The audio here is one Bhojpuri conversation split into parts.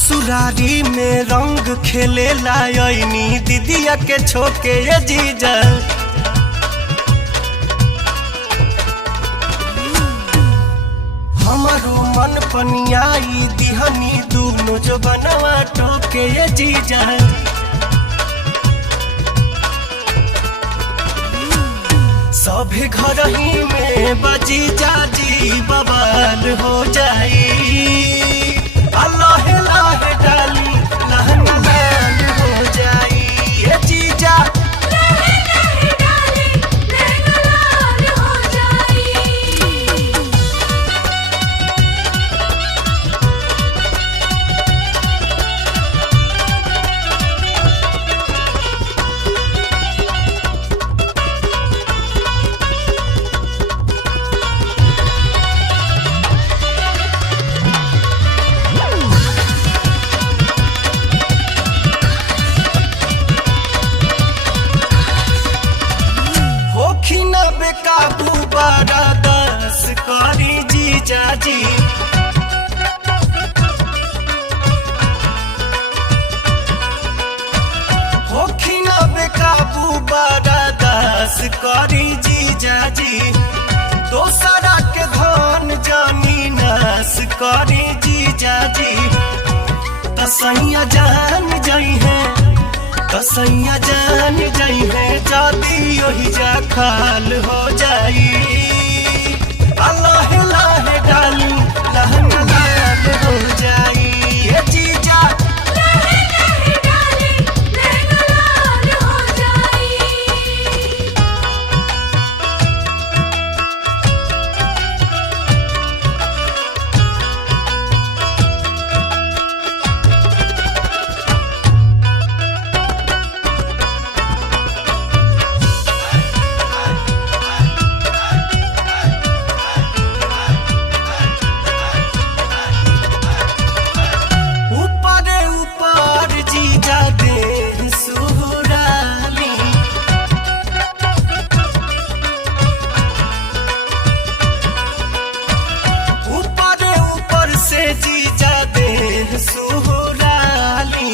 ससुरारी में रंग खेले लायनी दीदिया के छोके ये जीजा हमारो मन पनियाई दिहनी दूनो जो बनवा टोके ये जीजा सभी घर ही में बजी जाजी बवाल हो जाई अल्लाह लाह डाली लहन लाल हो जाई ये जीजा डाली लहन लाल हो जाई। बेकाबू बारा दस करी जीजा जी होखी ना बेकाबू बारा दस करी जीजा जी दोसरा के धन जानी नास करी जीजा जी तसैया जान जाई है कसैया जान जाई है जाती ओही जा खाल हो जाई अल्लाह लाह डाली लहन लाल हो जाई ये जीजा डाली लहन लाल हो जाई। सुराली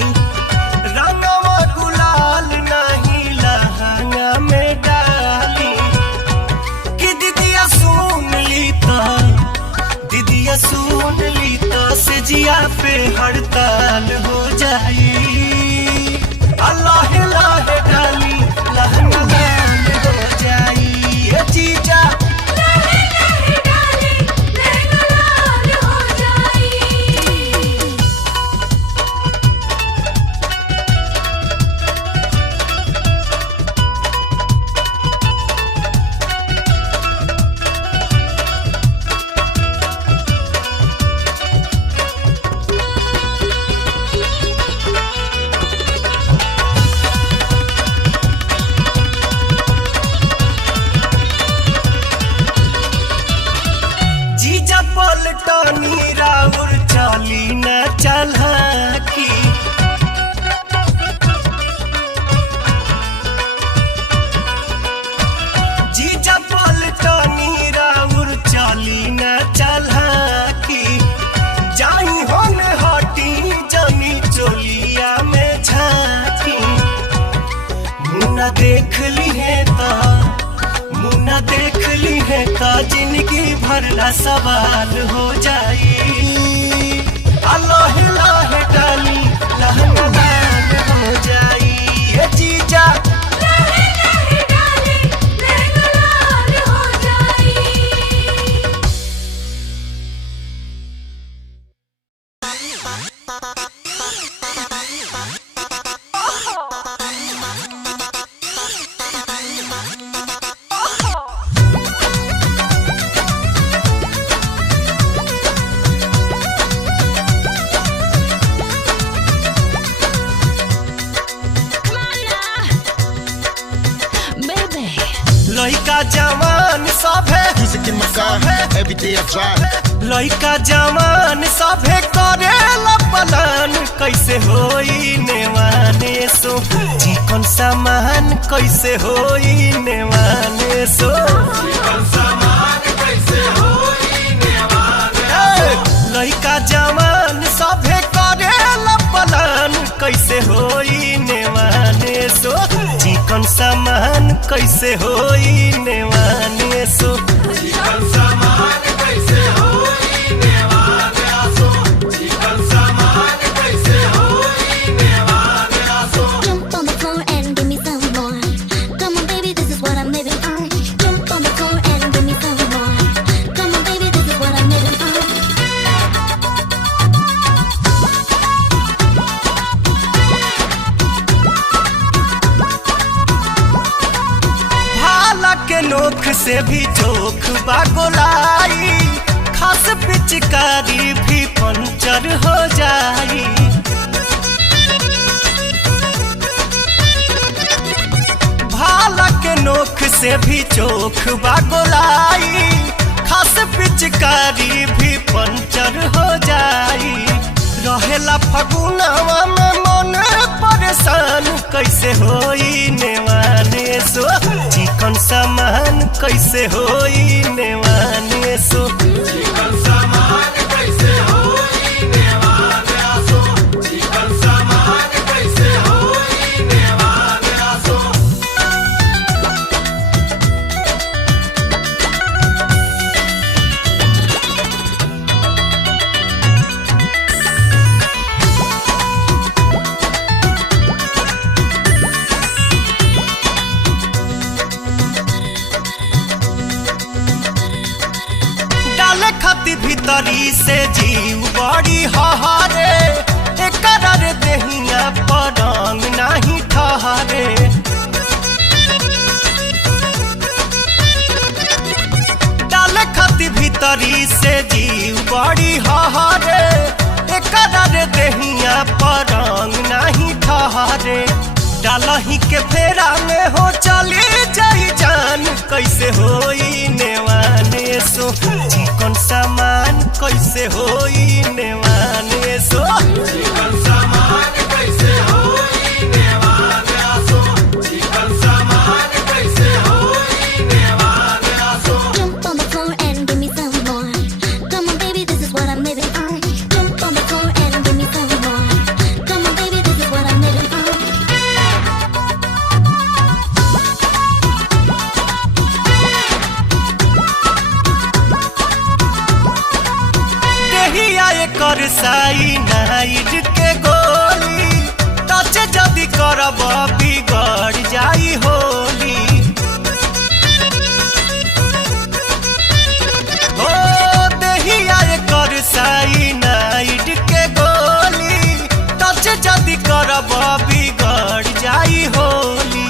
रंगवा गुलाल नहीं लहंगा में डाली कि दीदिया सुन ली तो से जिया पे हड़ताल हो जाई अल्लाह लाह डाली लहंगा लाल हो जाई ये जीजा पलटनी राउर चाली न चलकी जीजा पलटनी राउर चाली न चलकी जाई होन हटी जमी चोलिया में झांकी मुन्ना देख ली है ता जिंदगी भरना सवाल हो जाई अल्लाह लाह डाली लहन लाल हो जाई ये जीजा डाली लहन लाल हो जाई। लइका जवान सभे Music in my car, every day I drive. लइका जवान सभे करेला पलान कैसे होई नेवाने सो चिकन सामान कैसे होई नेवाने सो लइका जवान सभे करेला सामान कैसे होई नेवान सो चिकन सामान कैसे होई नेवान आसो चिकन सामान कैसे होई नेवान आसो Jump on the floor and give me some more. Come on, baby, this is what I'm living on. Jump on the floor and give me some more. Come on, baby, this is what I'm living on. भाला के नोख से भी चोख बागोलाई खास पिचकारी भी पंचर हो जाई भाला के नोख से भी चोख बागोलाई खास पिचकारी भी पंचर हो जाई रहेला फगुनवा में मन परेशान कैसे होई नेवाने सो चिकन सामान कैसे होई नेवाने सो चिकन सामान कैसे होई नेवान आसो चिकन सामान कैसे होई नेवान आसो डाले खाती भीतरी से जीव बड़ी हहारे एकर रे देहिया परंग नाही ठहरे डाले खाती भीतरी से जीव बड़ी हहारे एकर रे देहिया परंग नाही ठहरे डालही के फेरा में हो चली जाई जान कैसे होई नेवाने सो चिकन सामान कैसे होई नेवाने सो चिकन सामान कैसे होई नेवान आसो चिकन सामान कैसे होई नेवान आसो Jump on the floor and give me some more. Come on, baby, this is what I'm living on. Jump on the floor and give me some more. Come on, baby, this is what I'm living on. देहिया एकर साई नाइट के गोली टच जदी करब बिगड़ जाई होली ओ देहिया एकर साई नाइट के गोली टच जदी करब बिगड़ जाई होली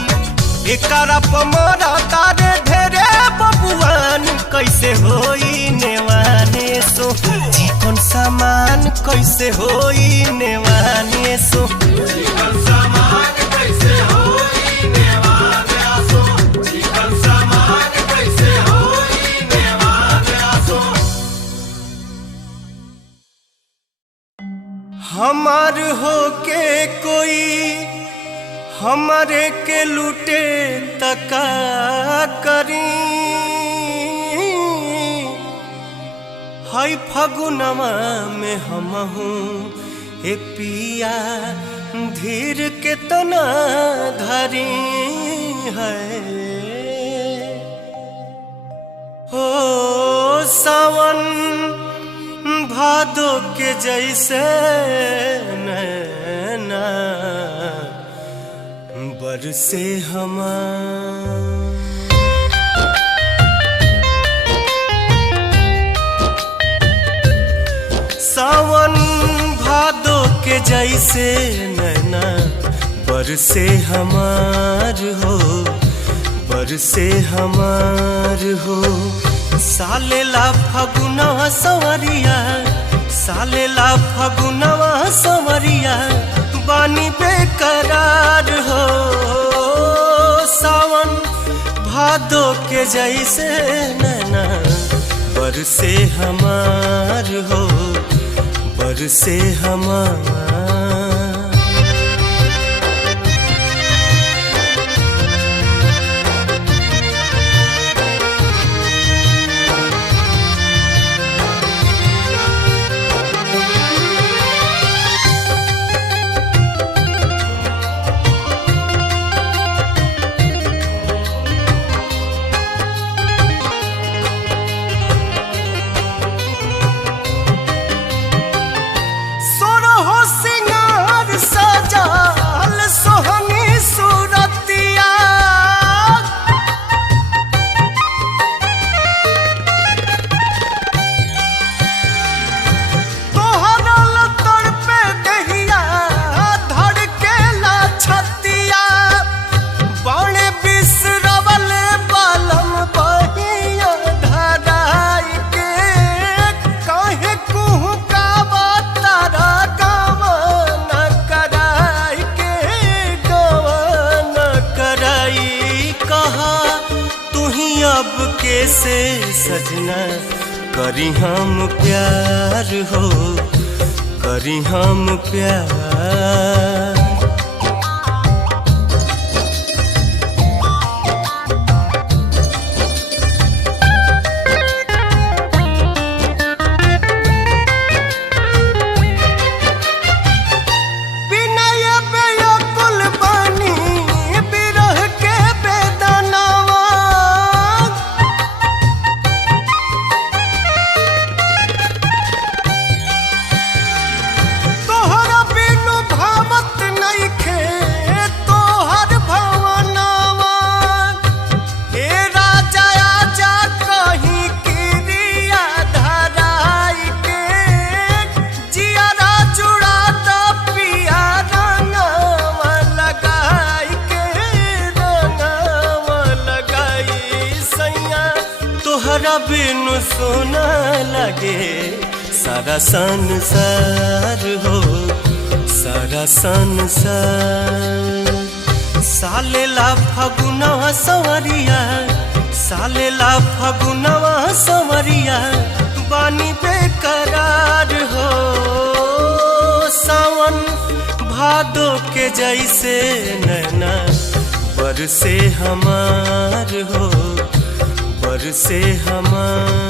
एकरा पमरा तारे ढेरे बबुआन कैसे होई नेवाने सो चिकन सामान कैसे होई नेवाने सो चिकन सामान कैसे होई नेवान आसो चिकन सामान कैसे होई नेवान आसो हमार होके कोई हमारे के लूटे तका करी हाय फगुनवा में हमहू ए पिया धीर के तना धरी है ओ सावन भादो के जैसे नैना बरसे हमार सावन भादो के जैसे नैना बरसे हमार हो बरसे हमार हो सालेला फगुनवा संवरिया सालेला फगुनवा संवरिया बानी बेकरार हो सावन भादो के जैसे नैना बरसे हमार हो बरसे हमार न करी हम प्यार हो, करी हम प्यार। बिनु सोना लगे सारा संसार हो, सारा संसार। सालेला फगुनवा संवरिया, सालेला फगुनवा संवरिया, बानी बेकरार हो। सावन भादो के जैसे नैना बरसे हमार हो, बरसे हमार।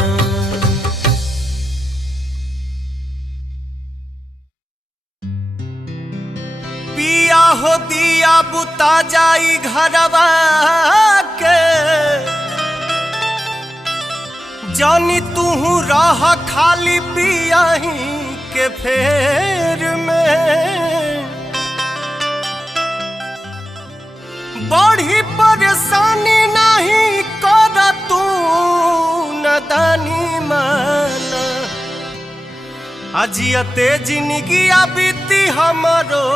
पिया हो दिया बुता जाई घरवा के, जानी तू रह खाली पिया ही के फेर में। बड़ी परेशानी नहीं कर तू नदानी माना, अजियते जिंदगी बीती हमरो।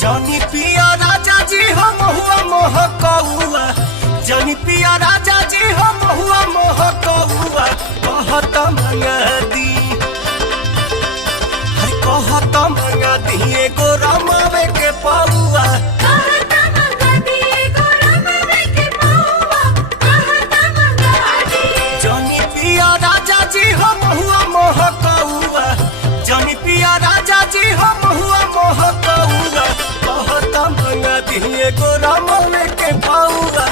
जानी पिया राजा जी हम हुआ मोह कौआ, जानी पिया राजा जी हम हुआ मोह कौआ। बहुत मंगा दी, कहत मंगा दी एगो रमावे के पौआ। जानी पिया राजा जी हम हुआ मोह कौआ, जानी पिया राजा जी हम हुआ मोह कौआ। कहत मंगा दी एगो रमावे के पौआ।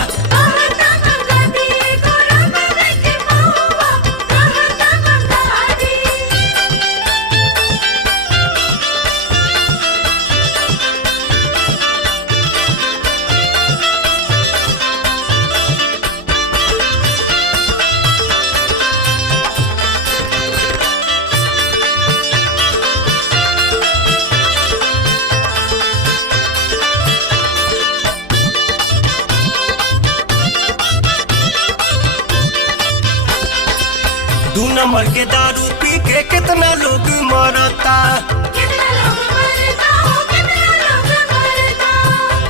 दू नंबर के दारू पी के कितना लोग मरता,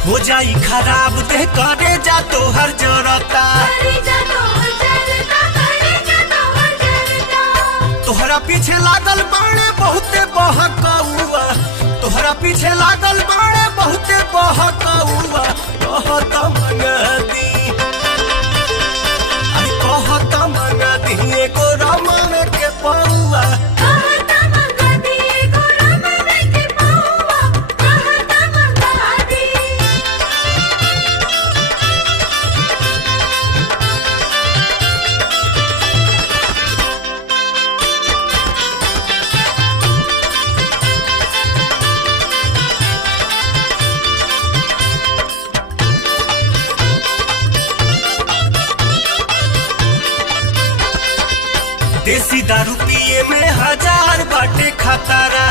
हो जाई खराब देह करे जा तो हर जरता। तोहरा पीछे लागल बाणे बहुते बहकौआ, तोहरा पीछे लागल बाणे बहुते बहकौआ। कहत मंगती, कहत मंगती एगो रमावे के पौआ। देसी दारू पिए में 1000 बाटे खतरा,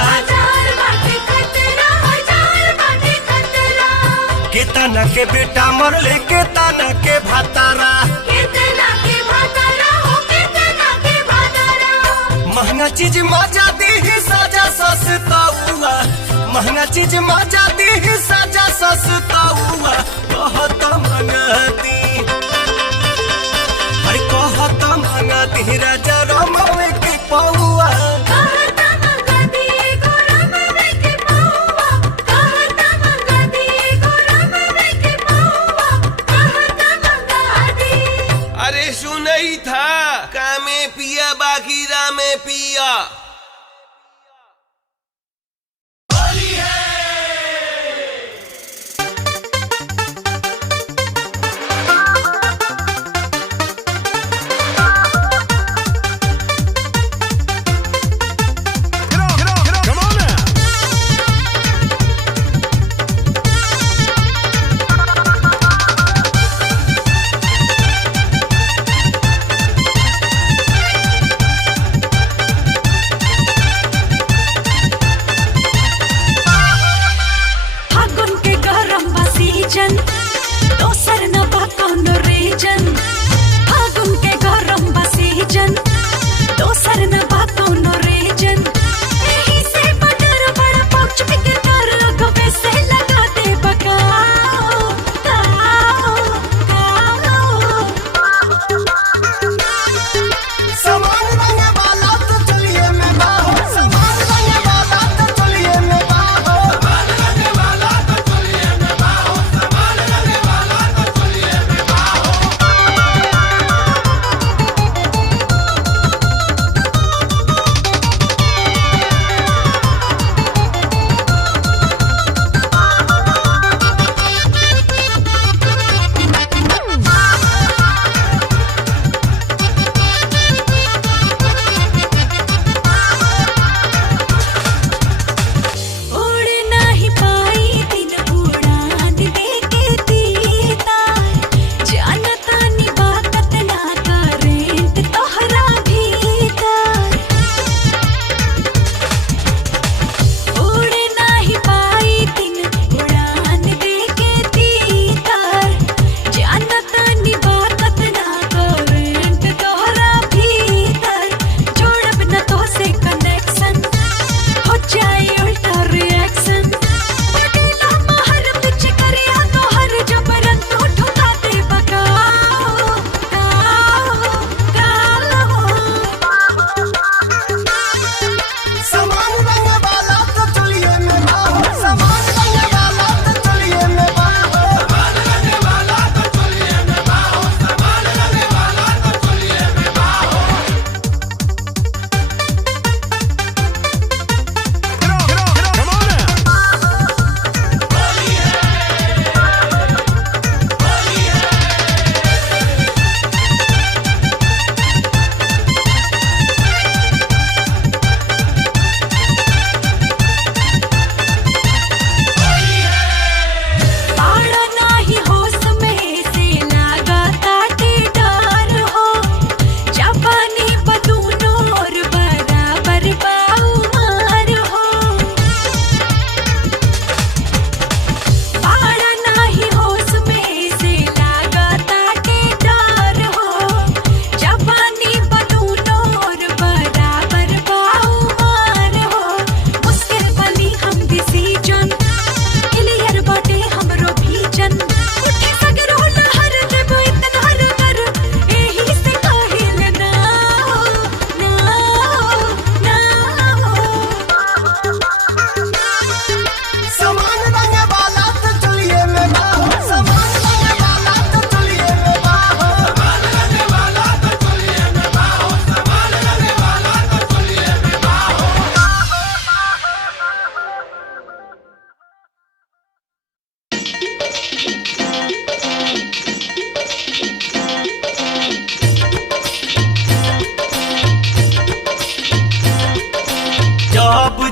केतना के बेटा मरले केतना के भातारा। महंगा चीज मजा दी सजा सस्ता हुआ, महंगा चीज मजा दी सजा सस्ता हुआ। कहत मंगती, अरे कहत मंगती राजा रमावे के पौआ। था कामे पिया बाकी रामे पिया।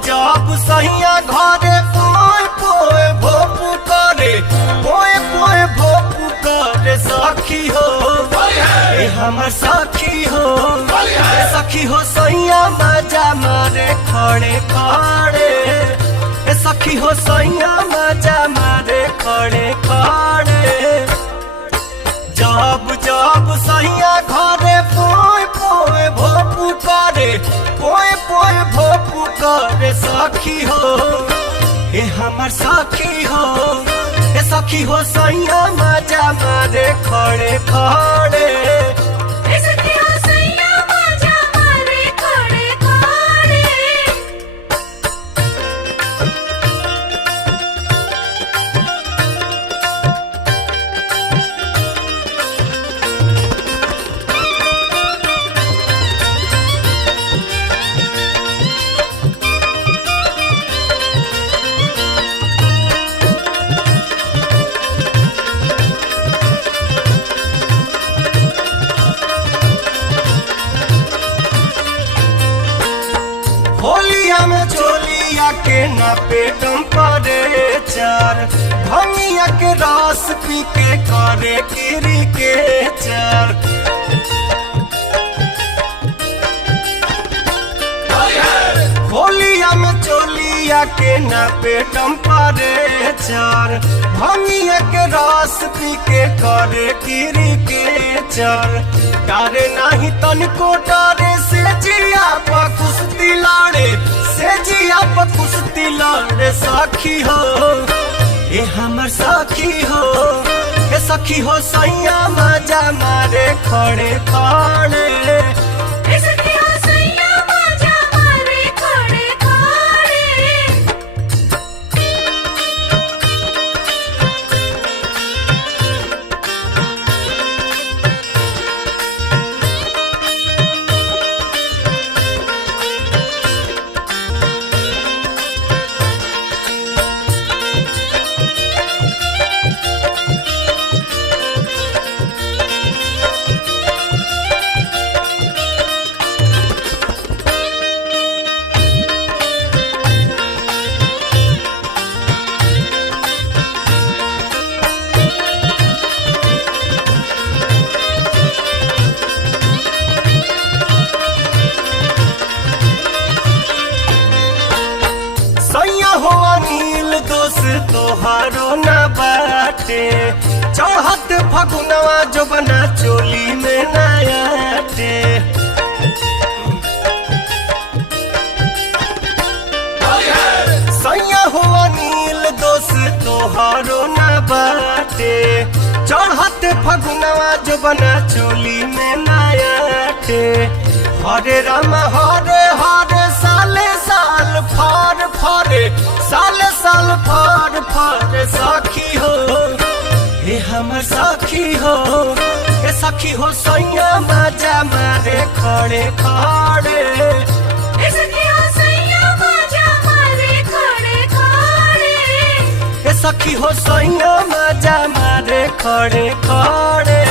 जब सैया घरे पोए पोए भोपू करे पोए पोए भोपू करे सखी हो ए हमर सखी हो ए सखी हो सैया मजा मारे खड़े खड़े ए सखी हो सैया मजा मारे खड़े खड़े जब जब सैया घरे पोए पोए भोपू करे पोए पोए भोपू करे सखी हो ए हमर सखी हो ए सखी हो सैया मजा मारे खड़े खड़े के नापे टेम्परेचर भंगिया के रस पी के करे क्रिकेचर होलिया में चोलिया के नापे टेम्परेचर भंगिया के रस पी के करे क्रिकेचर डरे नहीं तनिको डरे से जिया पर कुश्ती लड़े से जिया पर कुश्ती लड़े सखी हो ए हमर सखी हो ए सखी हो सैया मजा मारे खड़े खड़े तोहारो न बाटे चढ़त फगुनवा जो बना चोली में नयाटे सैया हो नील दोस्त तोहारो न बाटे चढ़त फगुनवा जो बना चोली में नयाटे हरे राम हरे हरे साले साल फार फारे साले साल फार फार सखी हो हे हमर सखी हो हे सखी हो सैया मजा मारे खड़े खड़े हे सखी हो सैया मजा मारे खड़े खड़े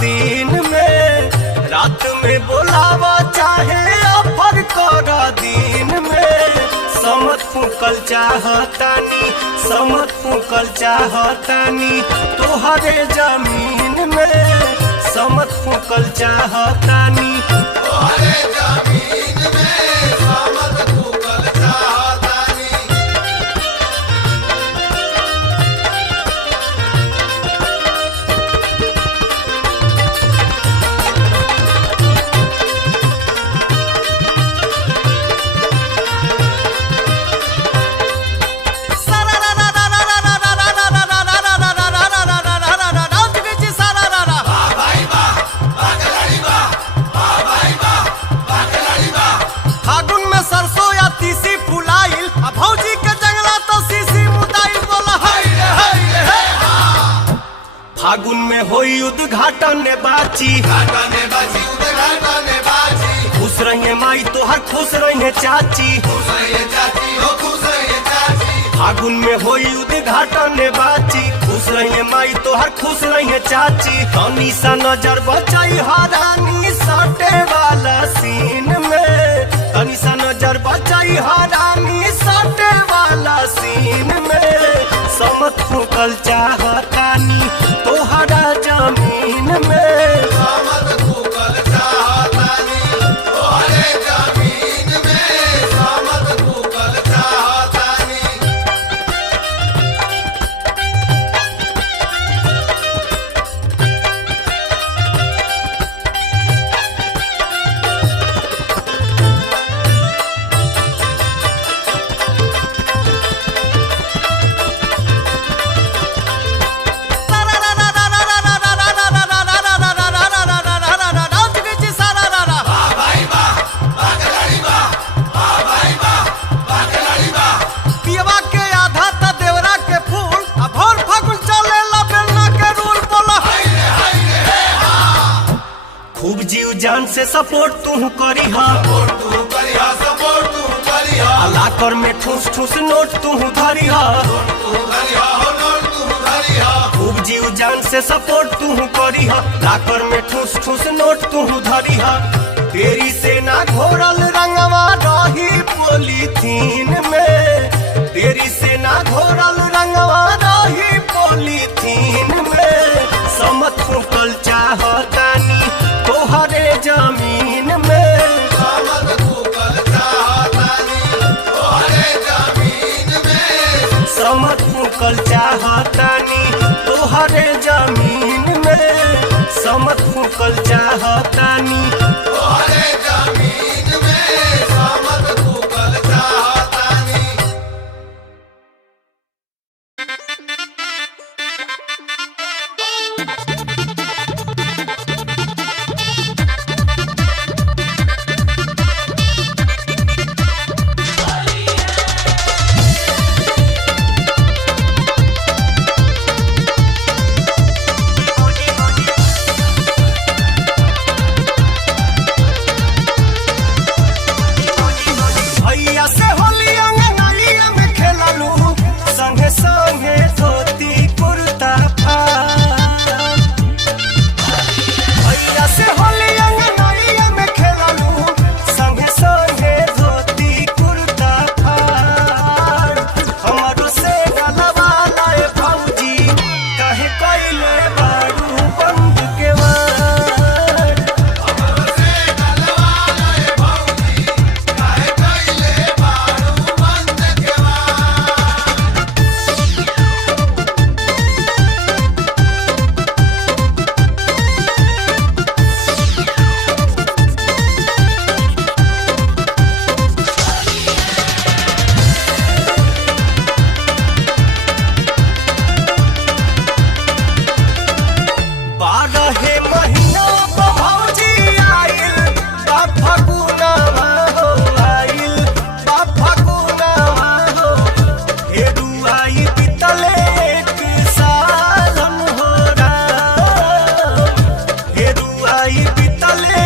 दिन में रात में बोलावा चाहे ऑफर करा दिन में समत फूकल चाहतानी तोहरे जमीन में समत फूकल चाहतानी तोहरे जमीन में समत फूकल चाहतानी फागुन में होई उद्घाटन ने बाची खुश रहिए माई तोहर खुश रहिए चाची फागुन में होई उद्घाटन ने बाची खुश रहिए माई तोहर खुश रहिए चाची तनी सा नजर बचाई हरानी सटे वाला सीन में तनी सा नजर बचाई हरानी सटे वाला सीन में समत फूकल चाहतानी तोहरा जमीन में समत फूकल चाहतानी तोहरे जमीन में समत फूकल चाहतानी खूब जीव जान से सपोर्ट तू करी हा लाकर में ठूस ठूस नोट तू धरी हा खूब जीव जान से सपोर्ट तू करी हा लाकर में ठूस ठूस नोट तू धरी हा तेरी सेना घोरल रंगवा रही पॉलीथीन में तेरी सेना घोरल रंगवा रही पॉलीथीन में समत फूकल चाहतानी तोहरे जमीन में समत फूकल चाहतानी तोहरे जमीन में समत फूकल चाहतानी तोहरे जमीन में समत फूकल चाहतानी तोहरे जमीन में समत फूकल चाहतानी भैया से होली अंगनाइया में खेललू संगे संगे धोती कुर्ता भैया से होली अंगनाइया में खेललू संगे संगे धोती कुर्ता हमारो से गलवा लाए भौजी कहे कैले बारू बंद के वार हमारो से गलवा लाए भौजी कहे कैले बारू बंद के वार बारहे महीना भौजी आइल बा फगुनवा हो आइल बा फगुनवा हो हेरू आई बितले एक सालन हो राम हेरू आई बितले